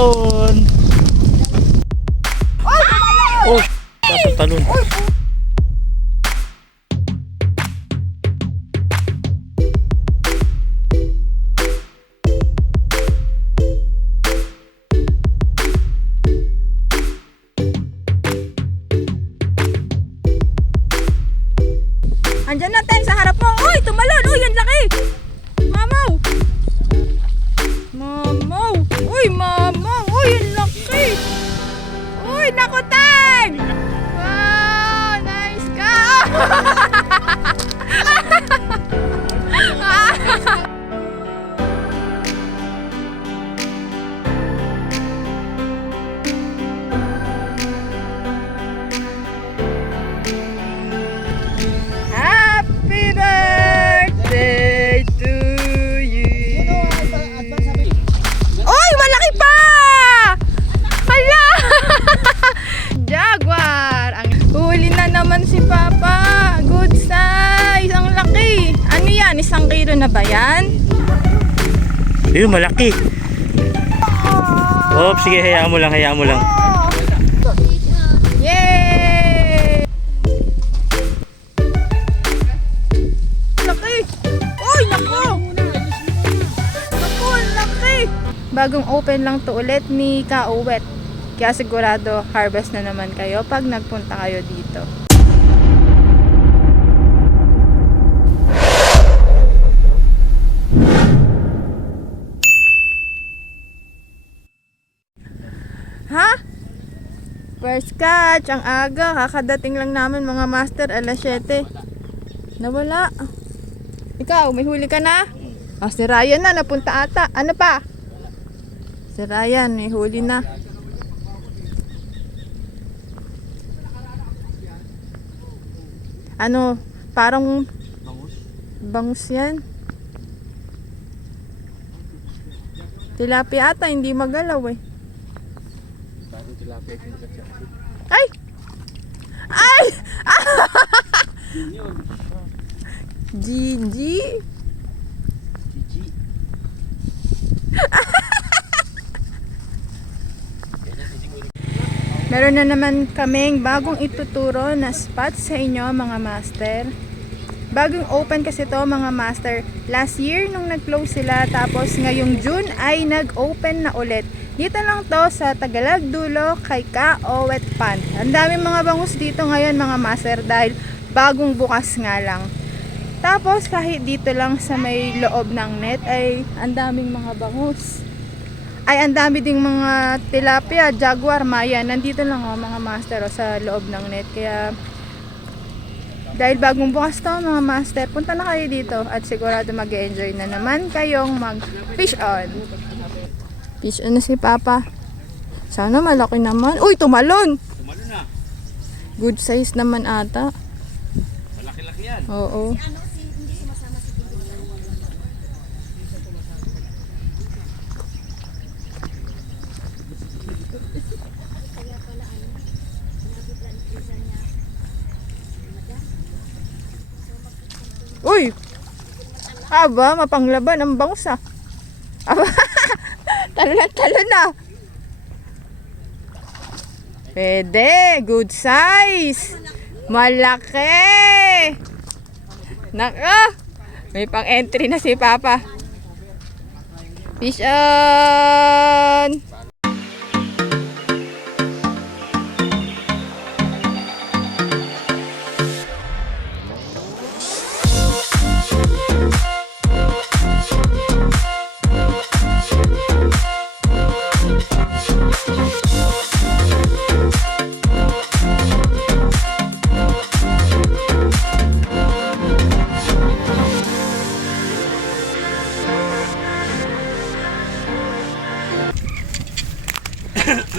on. Oh, nasa talon. Andyan na, Teng, sa harap mo. Uy, tumalon. Uy, ang laki. Mamaw. Mamaw. Uy, mamaw. Uy, ang laki. Uy, naku, Teng. Wow, nice ka. Happy birthday to you. Oy, malaki pa! Hala! Jaguar! Ang huli na naman si Papa. Good size. Ang laki. Ano yan? 1 kilo na ba yan? Ayun, malaki. Oh, sige, hayaan mo lang, hayaan mo lang. Yay! Laki! Uy, naku! Naku, ang laki! Bagong open lang to ulit ni Kauwet. Kaya sigurado harvest na naman kayo pag nagpunta kayo dito. Ha? First catch, ang aga. Kakadating lang namin mga master, alas 7. Nawala. Ikaw, may huli ka na? Ah, si Ryan na, napunta ata. Ano pa? Si Ryan, may huli na. Ano, parang bangus yan. Tilapia ata, hindi magalaw eh. Ay! Ay! Gigi! Meron na naman kaming bagong ituturo na spot sa inyo mga master. Bagong open kasi to mga master. Last year nung nag-close sila, tapos ngayong June ay nag-open na ulit. Dito lang to sa Tagalog Dulo kay Kauwet Pond. Ang daming mga bangus dito ngayon mga master dahil bagong bukas nga lang. Tapos kahit dito lang sa may loob ng net ay ang daming mga bangus. Ay ang dami ding mga tilapia, jaguar, maya. Nandito lang mga master sa loob ng net. Kaya dahil bagong bukas to mga master, punta na kayo dito at sigurado mag-enjoy na naman kayong mag-fish on. Fish on na si Papa. Sana malaki naman. Uy, tumalon! Tumalon na. Good size naman ata. Malaki-laki yan. Oo. Uy! Aba, mapanglaban ang bangus ah. Aba, talon na. Pwede, good size. Malaki. Naka, may pang entry na si Papa. Fish on.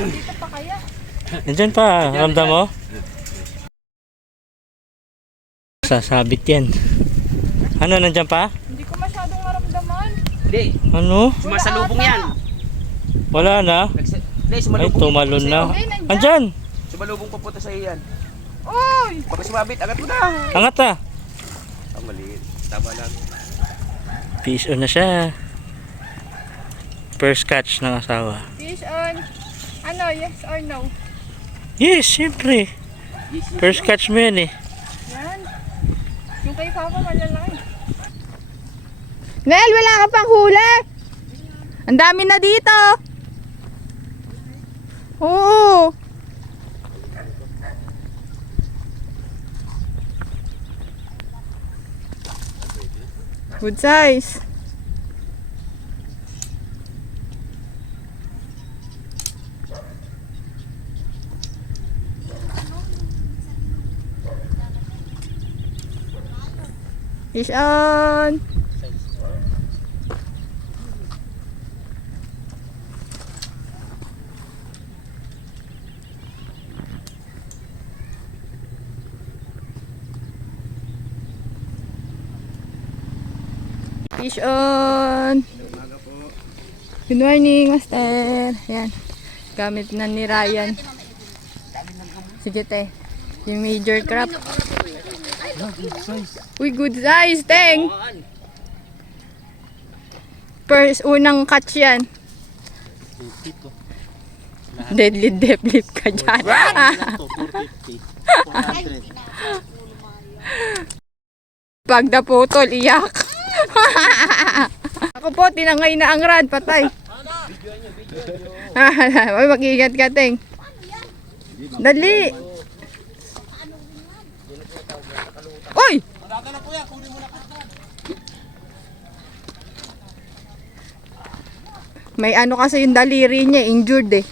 Dito pa kaya? Nandyan pa, ramdam mo? Sasabit yan. Ano, nandyan pa? Hindi ko masyadong maramdaman. Hindi, Ano? sumasalubong yan. Wala na? Hindi, Ay, sumalubong tumalon na. Ay, nandyan. Andyan! Sumalubong papunta sa iyan. Uy! Pag sumabit, agad mo na. Angat na! Ang maliit. Tama lang. Fish on na siya. First catch ng asawa. Fish Fish on. Ano, yes or no? Yes, syempre. First catch mo yan eh. Yan. Yung kay Papa malalaki. Nel, wala ka pang huli. Ang dami na dito. Oo. Good size. Fish on. Fish on. Good morning, Master. Yan. Gamit na ni Ryan. Sige, te. Yung major crab. Uy, good size, Teng. First, unang catch yan. Deadly deadlift ka dyan. Pag naputol, iyak. Ako po, tinangay na ang rad, patay. Uy, mag-iingat ka, Teng. Dali. Uy! May ano kasi yung daliri niya, injured eh.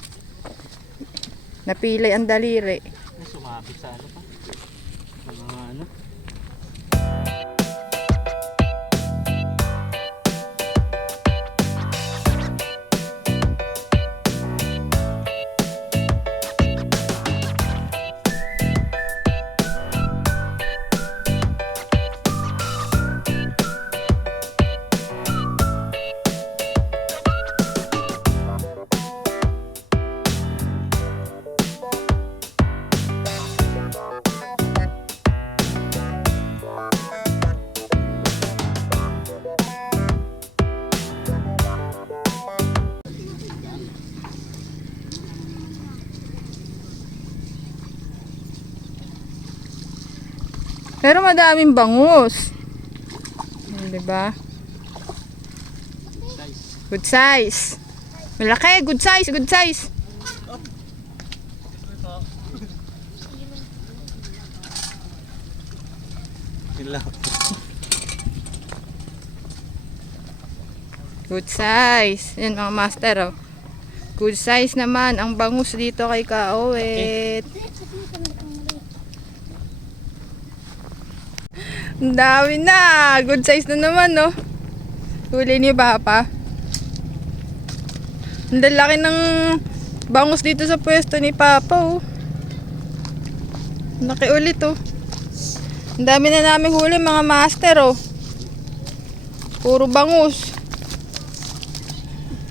Napilay ang daliri. Sumabit sa ano pa? Sa mga ano? Pero madaming bangus. Diba? Good size. Malaki, good size, good size. Good size. Yan mga master, oh. Good size naman ang bangus dito kay Kaowit. Ang dami na. Good size na naman, no? Huli ni Papa. Ang laki ng bangus dito sa pwesto ni Papa, oh. Laki ulit, oh. Ang dami na namin huli, mga master, oh. Puro bangus.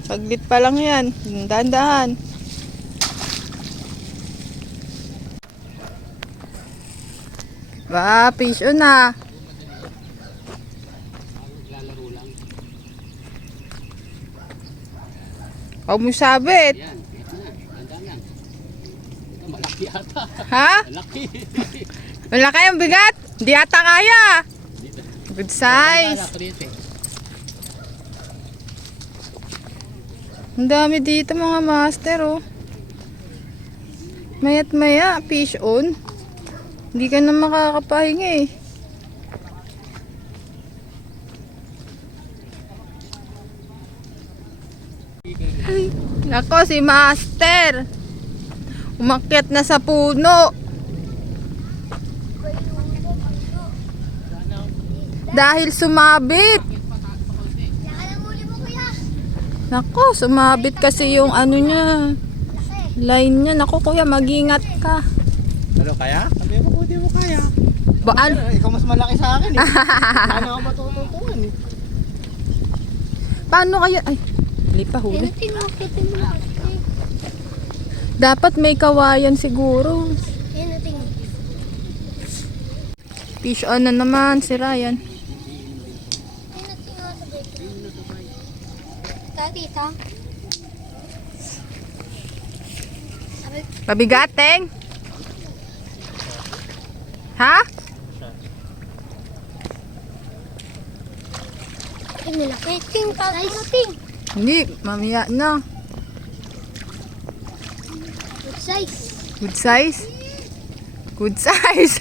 Saglit pa lang yan. Dahan-dahan. Ba, fish on na. Huwag mo sabit. Malaki ata. Ha? Malaki. Malaki ang bigat. Di ata kaya. Good size. Ang dami dito mga master, oh. Maya't maya, fish on. Hindi ka na makakapahinga eh. Ay, nako si Master. Umakyat na sa puno. Dahil sumabit. Nako, sumabit kasi yung ano niya. Line niya. Nako kuya, mag-ingat ka. Ano kaya? Sabi mo kung di mo kaya. Baan? Ikaw mas malaki sa akin eh. Ano ako matututuan eh. Paano kayo? Ay, hindi pa huli. Dapat may kawayan siguro. Fish on na naman si Ryan. Pabigateng? Ha? Ay, malaki. Ting, size. Ting. Hindi, mamaya na. Good size. Good size? Good size.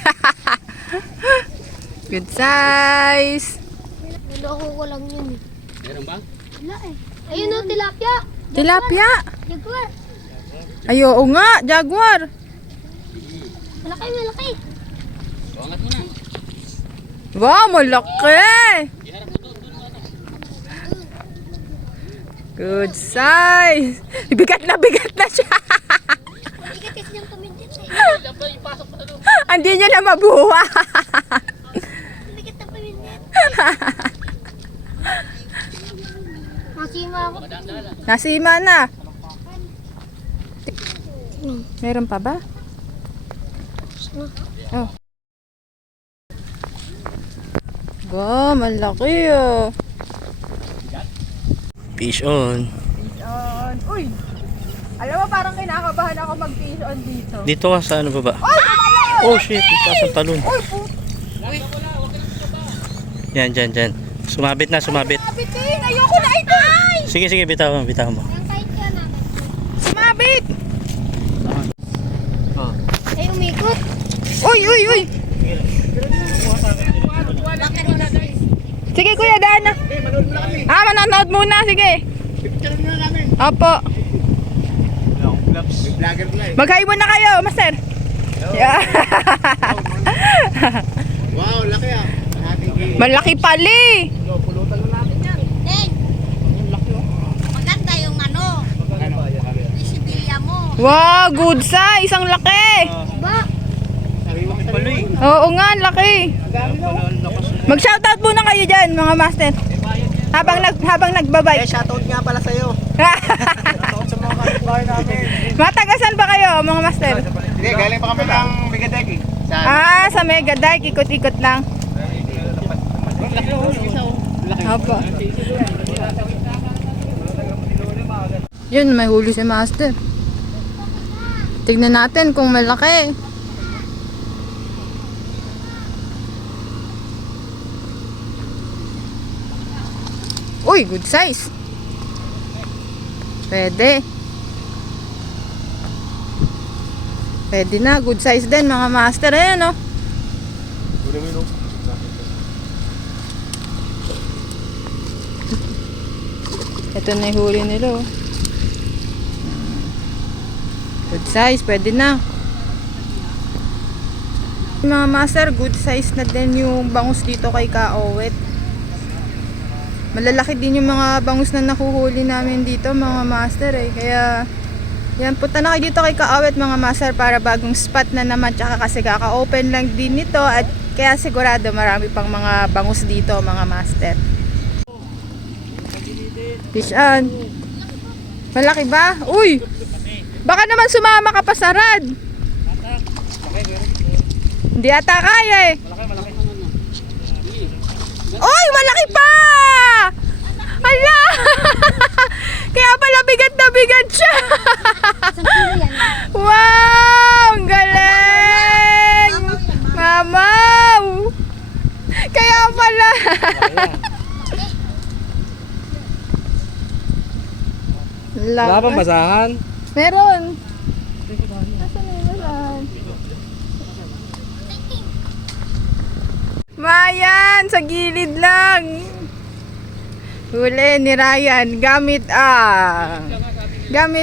Good size. Naloko ko lang yun eh. Meron ba? Wala eh. Ayun o, tilapia. Tilapia. Jaguar. Ay, oo nga, jaguar. Malaki, malaki. Angat mo na. Wow, malaki. Good size. Bigat na siya. Bigat kasi niyang tumindin eh. Hindi niya na mabuha. Bigat na tumindin. Masima ako. Nasima na. Meron pa ba? Oh. Wow, malaki oh. Fish on. Uy! Alam mo, parang kinakabahan ako mag-fish on dito. Dito ka sa ano baba? Oh shit, itaas ang talon. Yan, dyan. Sumabit na. Bitin! Ayoko na ito! Sige, bitaw mo. Ang kahit ka namin. Sumabit! Ay, umikot. Uy! Sige kuya, daan na. Manonood muna, sige. Picture muna namin. Opo. May vlogger na eh. Mag-hi muna kayo, master. Yeah. Wow, laki ah. Ang ating Malaki pali. pulutan na natin yan. Ting. Maganda yung ano. Isibilya mo. Wow, good size. Ang laki. Ba? Sariwang paloy. Oo nga, ang laki. Mag-shoutout muna kayo dyan, mga master. Habang nagbabay. Shoutout nga pala sa'yo. Shoutout sa mga kapitbahay namin. Matagasan ba kayo, mga master? Hindi, galing pa kami ng Bigadeg eh. Sa Mega Dike, ikot-ikot lang. Laki oh, yung isa oh. Laki. Opo. Yun, may huli si master. Tignan natin kung malaki. Uy, good size. Pwede na, good size din mga master. Ayan o. Ito na yung huli nila oh. Good size, pwede na. Mga master, good size na din yung bangus dito kay Kaowet. Malalaki din yung mga bangus na nakuhuli namin dito mga master eh. Kaya yan, punta na kayo dito kay Kaawet mga master para bagong spot na naman. Tsaka kasi kaka-open lang din nito at kaya sigurado marami pang mga bangus dito mga master. Fish on. Malaki ba? Uy! Baka naman sumama ka pa sa rad. Hindi ata kaya eh. Uy! Malaki pa! Hala! Kaya pala bigat na bigat siya. Wow! Ang galing! Mamaw! Kaya pala. Wala pang basahan. Meron. Nasaan na yung basahan? Mayan! Sa gilid lang. Huli ni Ryan. Gamit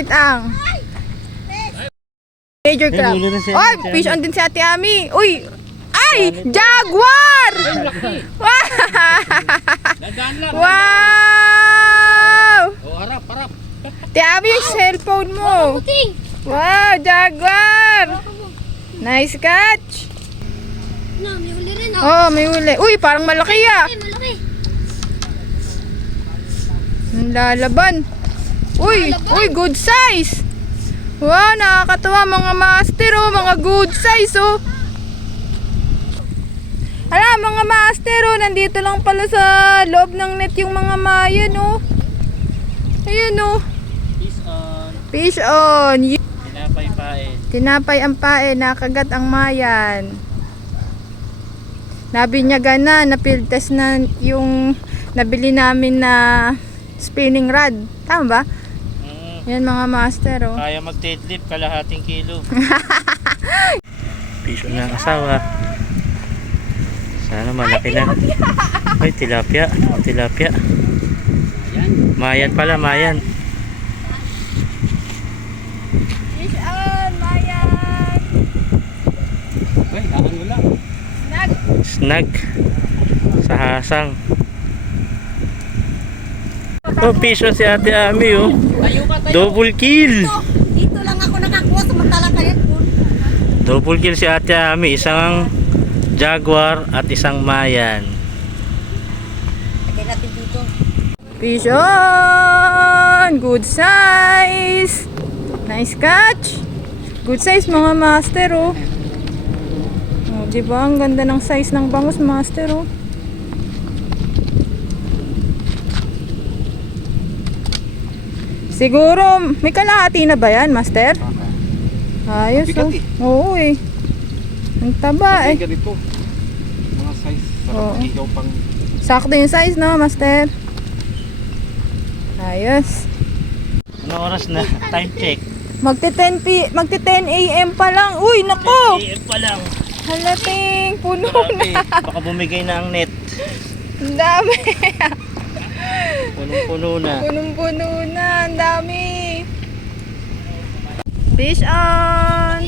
ang major crab. huli na si Oy, Ate fish on din si Ate Ami. Uy! Ay! Jaguar! Wow! Oh, harap. Ate Ami, yung cellphone mo. Ting. Wow, Jaguar! Nice catch. No, may huli rin oh. Oh, may huli. Uy, parang malaki ah. Ay, malaki. Ang lalaban. Uy, good size. Wow, nakakatuwa mga master oh, mga good size oh. Hala, mga master oh, nandito lang pala sa loob ng net yung mga mayan oh. Ayun oh. Fish on. Fish on. Pinapay pa. Tinapay ang pae, nakagat ang mayan. Nabinyagan na, na-field test na yung nabili namin na spinning rod. Tama ba? Yan mga master, oh. Kaya mag-deadlift, kalahating kilo. Piso na ang asawa. Sana malaki na. Ay, tilapia. Tilapia. Mayan pala, mayan. Fish on, mayan! Ay, kakan mo lang. Snag! Snag. Sa hasang. Oh, piso si Ate Ami, oh. Double kill. Dito lang ako nakakuha, samantala kayo. Double kill si Ate Ami. Isang jaguar at isang mayan. Lagay natin dito. Fish on! Good size! Nice catch! Good size mga master, oh. Oh, diba? Ang ganda ng size ng bangus, master, oh. Siguro, may kalahati na ba yan, master? Ayos, Bigat, oh. eh. Oo, eh. Ang taba, eh. Ay, ganito. Mga size. Sarap Oo. mag-igaw pang... Sakto yung size, no, master? Ayos. Ano oras na? Time check. Magti-10 AM pa lang. Uy, nako! AM pa lang. Halating, puno Grabe. na. Baka bumigay na ang net. Ang dami. Punong-puno na. Punong-puno na. Ang dami. Fish on.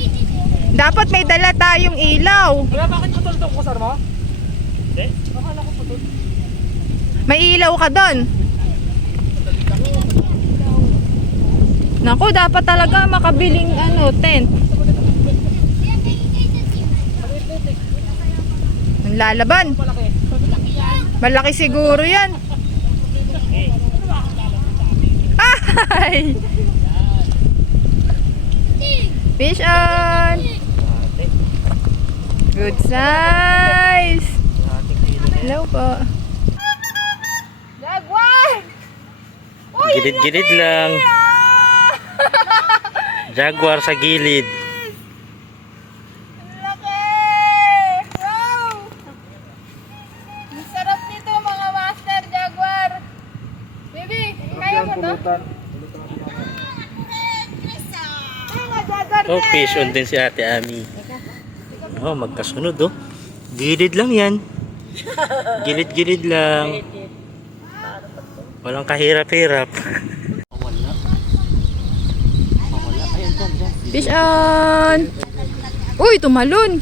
Dapat may dala tayong ilaw. Bakit matultong ko, sir mo? May ilaw ka doon. Naku, dapat talaga makabiling tent. Ang lalaban. Malaki siguro yan. Ay! Fish on! Good size! Hello po. Jaguar! Gilid-gilid lang. Jaguar sa gilid. Laki! Wow! Ang sarap nito mga master jaguar. Baby, kaya mo to? Oh, fish on din si Ate Ami. Oh, magkasunod, oh. Gilid lang yan. Gilid-gilid lang. Walang kahirap-hirap. Fish on! Uy, tumalon!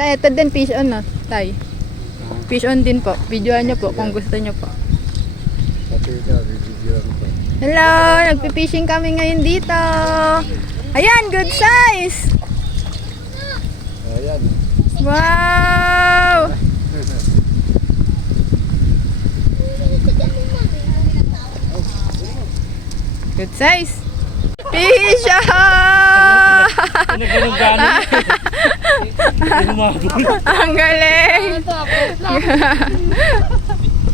Tay, ito din fish on, no? Tay. Fish on din po. Videoan nyo po kung gusto nyo po. Hello! Nagpipishing kami ngayon dito. Ayan, good size! Ayan. Wow! Good size! Fish on! Ang galing!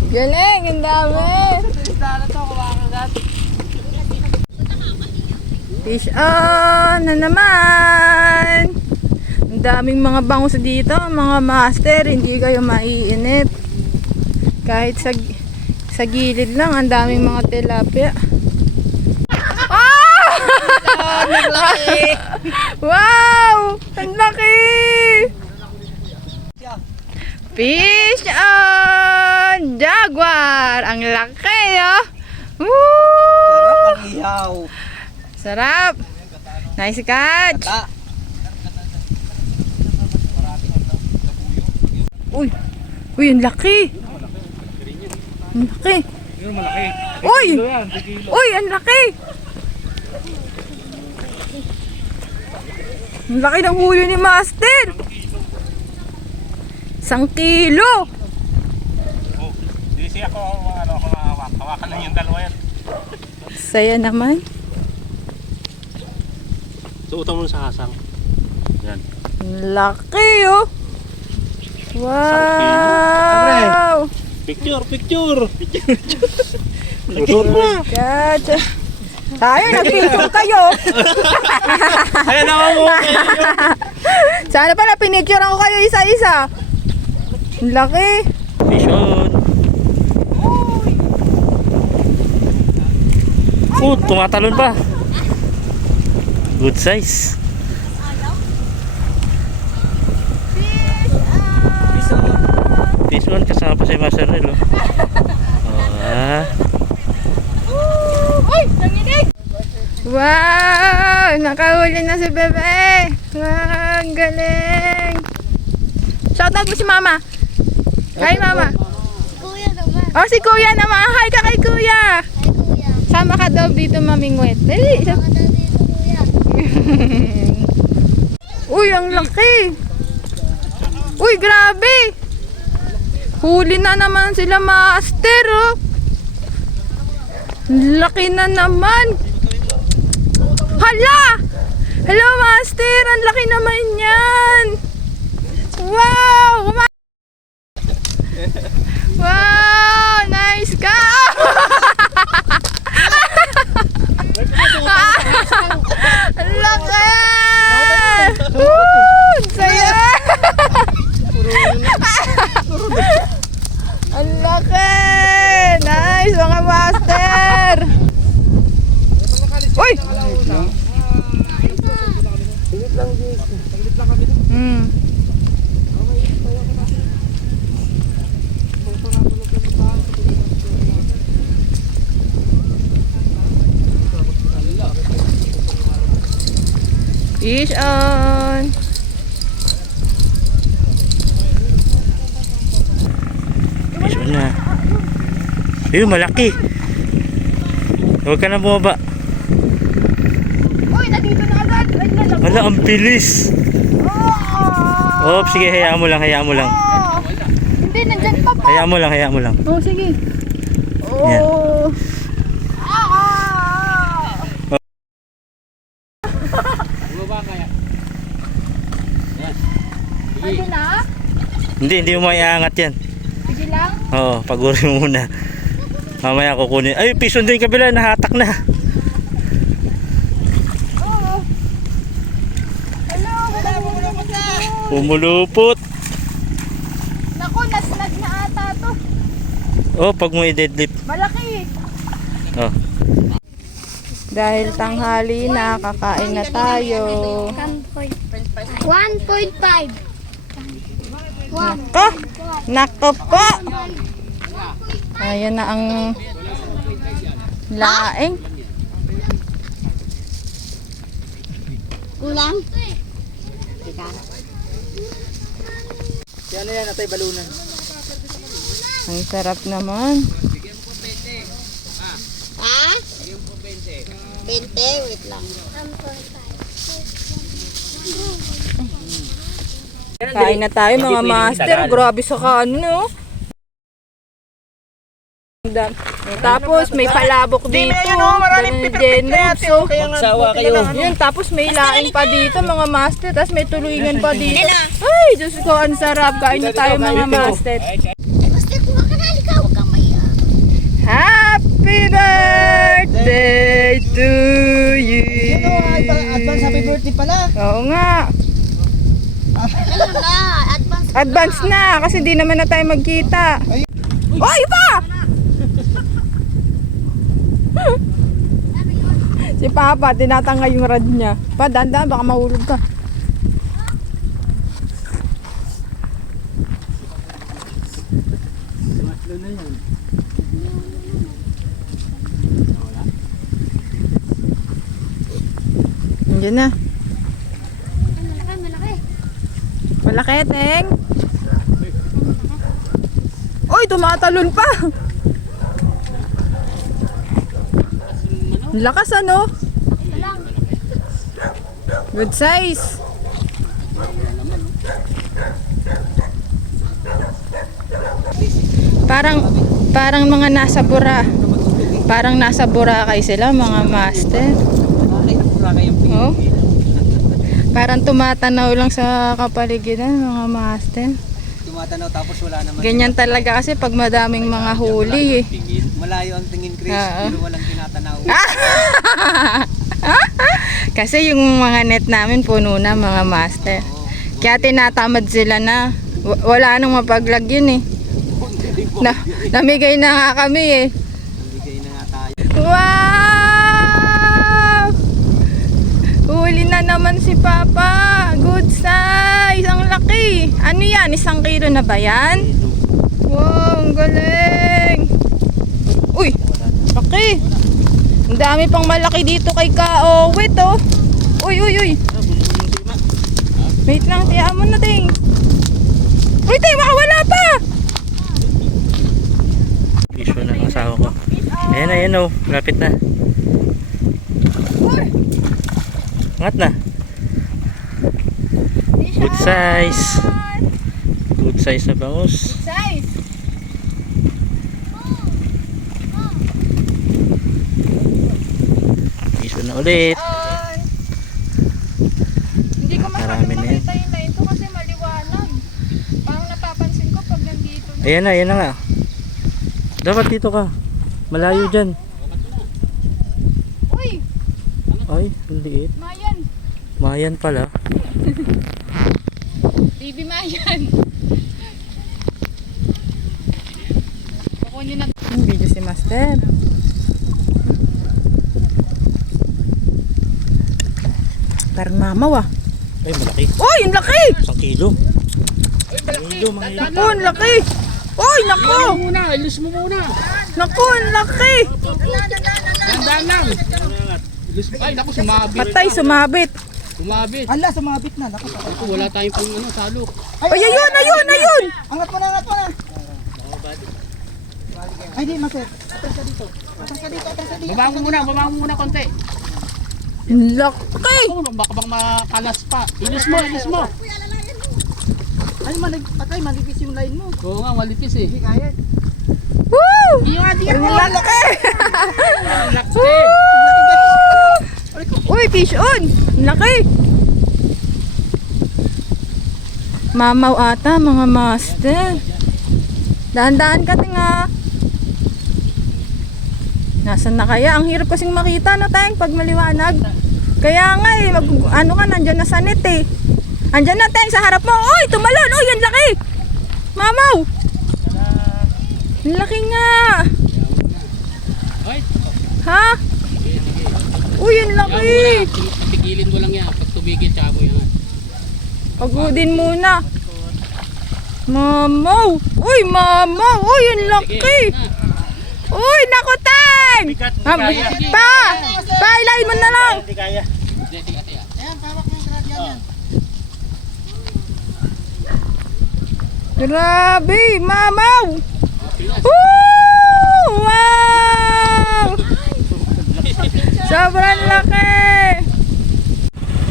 Galing! Ang dami! Fish on na naman! Ang daming mga bangus dito, mga master, hindi kayo maiinip. Kahit sa gilid lang, ang daming mga tilapia. Ah! Wow! Ang laki! Fish on! Jaguar! Ang laki, oh! Woo! Ang ihaw. Sarap! Nice catch! Uy! Uy, ang laki! Ang laki! Uy! Uy, ang laki! Ang laki ng huli ni Master! 1 kilo! Hindi ako hawakan lang yung dalawa yan. Saya naman. Suotan mo sa hasang. Yan. Ang laki, oh! Wow! Picture! Catch! Tayo, nag-picture kayo. Ayan naman mo. Sana pala pinicture ako kayo isa-isa. Ang laki. Fish on. Oh, tumatalon pa. Good size. Fish on kasama pa si Master Nel. Ah. Wow! Nakahuli na si Bebe. Wow, ang galing. Shoutout mo si Mama. Hi, Mama. Kuya naman. Oh, si Kuya naman. Hi ka kay Kuya. Ay, kuya. Sama ka daw dito, Mamingwet. Dali. Baka daw dito, kuya. Uy, ang laki. Uy, grabe. Huli na naman sila, Master. Oh. Laki na naman. Hala! Hello, Master. Ang laki naman yan. Wow! Wow! Nice ka! Ang laki! Woo! Ang saya! Ang laki! Nice, mga Master! Uy! Hmm. Fish on! Fish on na. Ayun, malaki. Huwag ka na bumaba. Uy, nandito na agad! Ay, lalaki! Wala, ang bilis. Oh, sige, hayaan mo lang, hayaan mo lang. Hindi, nandyan pa pa! Hayaan mo lang, hayaan mo lang. Oh, sige. Yan. Oh! Andi na? Hindi mo maiangat yan. Sige lang. Oo, paguri mo muna. Mamaya kukunin. Ay, pison din kabila, nahatak na. Oo. Hello, Umulupot. naku, naslag na ata to. Oh, pag mo i-deadlift. Malaki. Oh. Dahil tanghali na, kakain na tayo. 1.5. Nako, nako po. Ayan na ang laing. Kulang? Yan na yan, atay balunan. Ang sarap naman. Ha? 20, wait lang. Kain na tayo mga master. Grabe sa kaano. Tapos may palabok dito. Maraming so, Magsawa kayo. yun, tapos may laing pa dito mga master. Tapos may tuluyan pa dito. Ay, Diyos ko, ang sarap. Kain na tayo mga master. Basta kuha ka na, ikaw, huwag kang maya. Happy birthday to you. Advance happy birthday pala. Oo nga. Ayun na, advance. Advance na kasi di naman na tayo magkita. Oy, pa! Si Papa, tinatangay yung rad niya. Pa, dahan-dahan, baka mahulog ka. Nandiyan na. Malaki. Malaki, Teng. Uy, tumatalon pa. Ang lakas ano? Good size. Parang mga nasa bura. Parang nasa Boracay sila mga master. Oh. Parang tumatanaw lang sa kapaligiran mga master. Tumatanaw tapos wala naman. Ganyan talaga kasi pag madaming mga huli eh. Malayo ang tingin, Chris, Oo. pero walang tinatanaw. Kasi yung mga net namin puno na mga master. Kaya tinatamad sila na. Wala nang mapaglagyan eh. Namigay na nga kami eh. Bigay na nga tayo. Wow! Huli na naman si Papa. Good size. Ang laki. Ano yan? 1 kilo na ba yan? Wow, ang galing. Uy, laki. Ang dami pang malaki dito kay Kaowit oh. Uy, uy, uy. Wait lang, tiyaan mo na, ting. Uy, ting, makawala pa. Fish on ang asawa ko. Ayan o. Lapit na. Angat na. Good size. Good size na bangus. Size. Fish on na ulit. Hindi ko masyadong Marami na yan. makita yung line ko kasi maliwanag. Parang napapansin ko pag nandito na. Ayan na nga. Dapat dito ka. Malayo dyan. Uy, Ay, ang liit. Mayan. Mayan pala. Baby Mayan. Kukunin na. Yung video si Master. Parang mamaw ah. Ay, malaki. Uy, ang laki! 1 kilo. 1 kilo, mga ilo. Naku, ang laki! Uy, naku! Muna, ilis mo muna. Naku, ang laki! Dandaan lang. Ilis mo. Ay, naku, sumabit. Patay, sumabit. Sumabit. Ala, sumabit na. Naku, ito, wala tayong pang salo. Ay, ayun, ayun, ayun! Angat mo na, angat mo na. Ay, di, Master. Atras ka dito. Atras ka dito, atras ka dito. Baba mo muna konti. Ang laki! Oh, baka bang makalas pa. Ilis mo, ilis mo. Ay, patay, manipis yung line mo. Oo nga, manipis eh. Hindi kaya. Woo! Ang Ang laki! laki. Uy, fish on! Ang laki! Mamaw ata, mga master. Dahan-dahan ka tinga. Nasaan na kaya? Ang hirap kasing makita no tayong pag maliwanag. Kaya nga eh, ano ka, nandyan na sa net eh. Andyan na tayong sa harap mo. Uy, tumalon! Uy, ang laki! Mamaw! Ang laki nga! Ay, Ha? Uy, ang laki! tigilin mo lang yan. Pag tumigil, tsaka mo yan. Pagudin muna. Mamaw! Uy, mamaw! Uy, ang laki! Uy, naku, Tang! Pa, ilahin mo na lang! Hindi kaya. Ayan, pawak mo yung kradyan yan. Grabe, mamaw! Woo! Wow! Sobrang laki!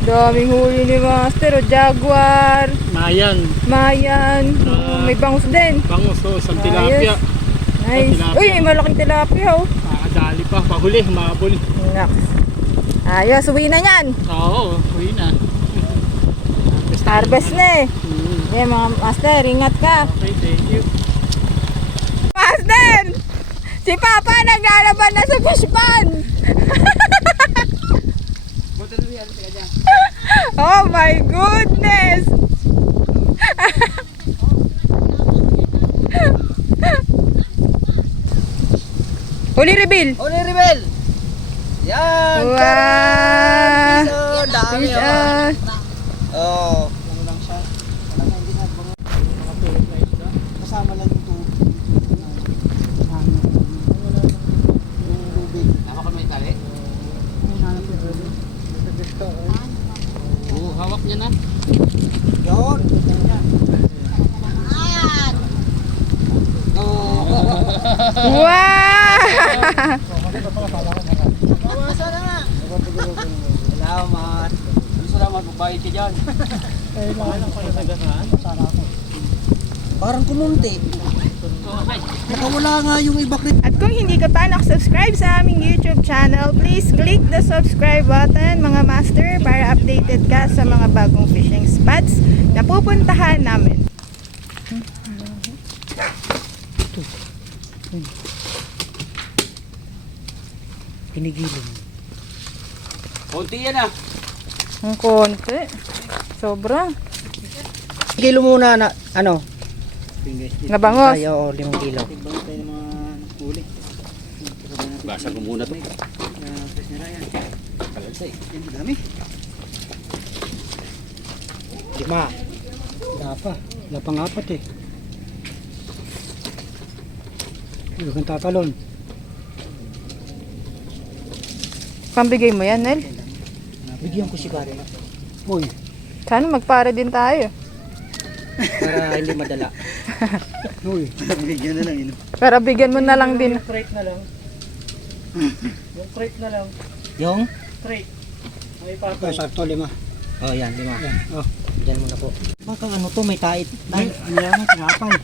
Daming huli ni Master, o jaguar, Mayan. mayan, may bangus din. Bangus, isang Ayos. Nice. Tilapia. Uy, may malaking tilapia oh. Dali pa, pahuli, mabuli. Naks. Ayos, uwi na yan. Oo, uwi na. Harvest na eh. Yeah, mga master, ingat ka. Okay, thank you. Master! Si Papa naglalaban na sa fish pond! Oh my goodness! Huli reveal! Oli Rebel! Yan! Wow! So, dami Fish oh. on! Oo. Ano lang siya? Wala na, hindi na mga kasama lang yung tubig. Yung tubig. Ako ka may tali? Oo, hawak niya na. Yun. Ayan. Oo. Wow! Bawasan na nga. Salamat. Salamat, magbayad ka dyan. Parang kumunti. Nakawala nga yung iba. At kung hindi ka pa nakasubscribe sa aming YouTube channel, please click the subscribe button mga master para updated ka sa mga bagong fishing spots na pupuntahan namin. Kinigiling. Konti yan ah. Ang konti. Sobra. Kilo muna na, ano? Nabangos. Tayo, 5 kilo. Basa ko muna to. Kalansay. Yan, dami. 5. Wala pa. Wala pang 4 eh. Huwag kang tatalon. Pambigay mo yan, Nel. Bigyan ko si pare. Uy, Sana magpare din tayo. para hindi madala. Uy, bigyan na lang yun. Para bigyan mo na lang din. Crate na lang. Yung crate na lang. Yung? Crate. May patong. Sakto 5. Oh, yan, 5. Yan. Oh, dyan muna po. Baka ano to, may tait. Ay, ano yan, tinapay.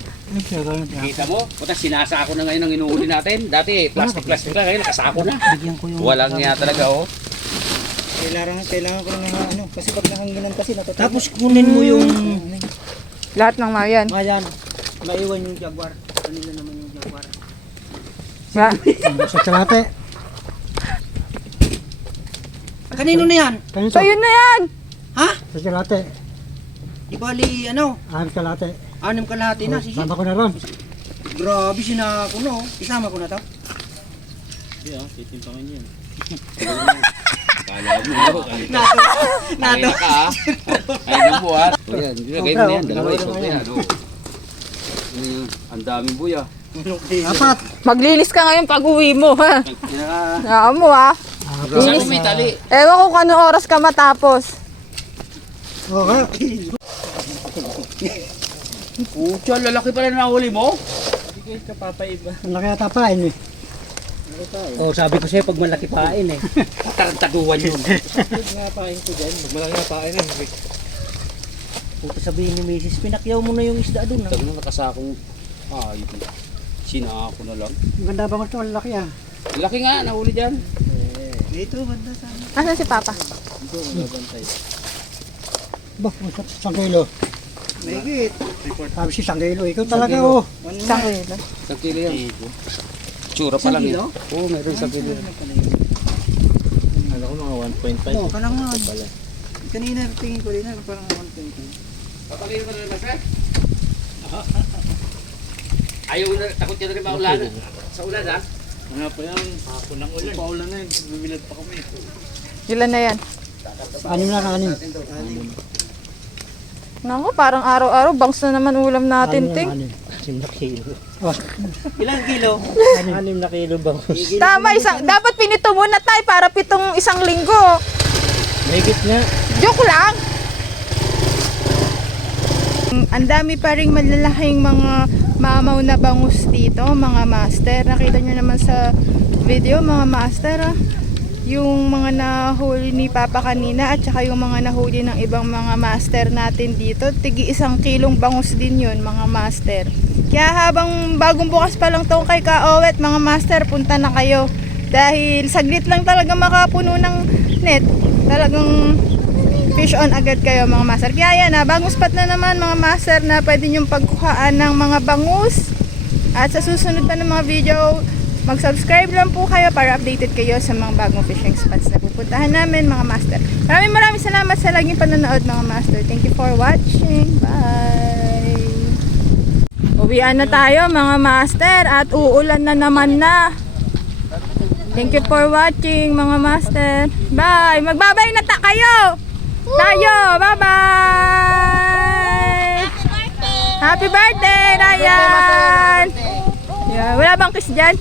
Kita mo? Puta, sinasako na ngayon ang inuuli natin. Dati, plastic lang. Ngayon, nakasako na. Bigyan ko yung... Walang nga talaga, oh. Kailangan ko ng ano, kasi pag nahanginan kasi natutulog. Tapos kunin mo yung... Lahat ng mayan. Ayan, maiwan yung jaguar. Kanila naman yung jaguar. Ba? Sa kalate. Kanino na yan? Sa'yo na yan! Ha? Sa kalate. Di bali, ano? 6 kalate. 6 kalate na. Sige. Sama ko na ron. Grabe, sinako no. Isama ko na to. Kala mo, nato ka, ah. Ay, nang buhat. O yan, ilagay mo na yan. Dalawa isot na yan, oh. Ang daming buya. 4. Maglinis ka ngayon pag uwi mo, ha? Kinaka... Saan mo, ha? Saan mo may tali? Ewan ko kung anong oras ka matapos. Okay. Pucha, lalaki pala na nahuli mo. Ang laki ata pain eh. Oh, sabi ko sa'yo pag malaki pain eh. Tarantaduan yun. Puta sabihin ni Mrs. Pinakyaw mo na yung isda doon. Tag na nakasakong... Ah, yun. Sinako na lang. Ang ganda ba ito? Ang laki ah. Laki nga, nahuli dyan. Dito, banda sana. Asan si Papa? Ba, 1 kilo. Mahigit. Sabi si 1 kilo. Ikaw talaga oh. Isang kilo. Isang kilo yan. Tsura pa lang yun. Oo, mayroon isang kilo. Ano ko mga 1.5. Oh, kanang nga. Kanina tingin ko din parang 1.5. Papakita mo na naman, sir. Ayaw na, takot ka na rin maulan. Sa ulan, ha? Ano pa yan? Hapon ng ulan. Paulan na yun. Bumilag pa kami. Ilan na yan? 6 na kanin. Naku, parang araw-araw, bangs na naman ulam natin, ting. 6 na kilo. Ilang kilo? 6 na kilo bang? Tama, dapat pinito muna tayo para 7 isang linggo. Mahigit nga. Joke lang! Ang dami pa ring malalaking mga mamaw na bangus dito, mga master. Nakita nyo naman sa video, mga master. Yung mga nahuli ni Papa kanina at saka yung mga nahuli ng ibang mga master natin dito. Tigi 1 kilong bangus din yun, mga master. Kaya habang bagong bukas pa lang to kay Kaowet, mga master, punta na kayo. Dahil saglit lang talaga makapuno ng net. Talagang fish on agad kayo, mga master. Kaya yan, bagong spot na naman, mga master, na pwede nyong pagkuhaan ng mga bangus. At sa susunod pa ng mga video, mag-subscribe lang po kayo para updated kayo sa mga bagong fishing spots na pupuntahan namin, mga master. Maraming salamat sa laging panonood, mga master. Thank you for watching. Bye! Uwian na tayo, mga master, at uulan na naman na. Thank you for watching, mga master. Bye! Magbabay na kayo! Tayo! Bye-bye! Happy birthday, Ryan! Yeah, wala bang kiss dyan?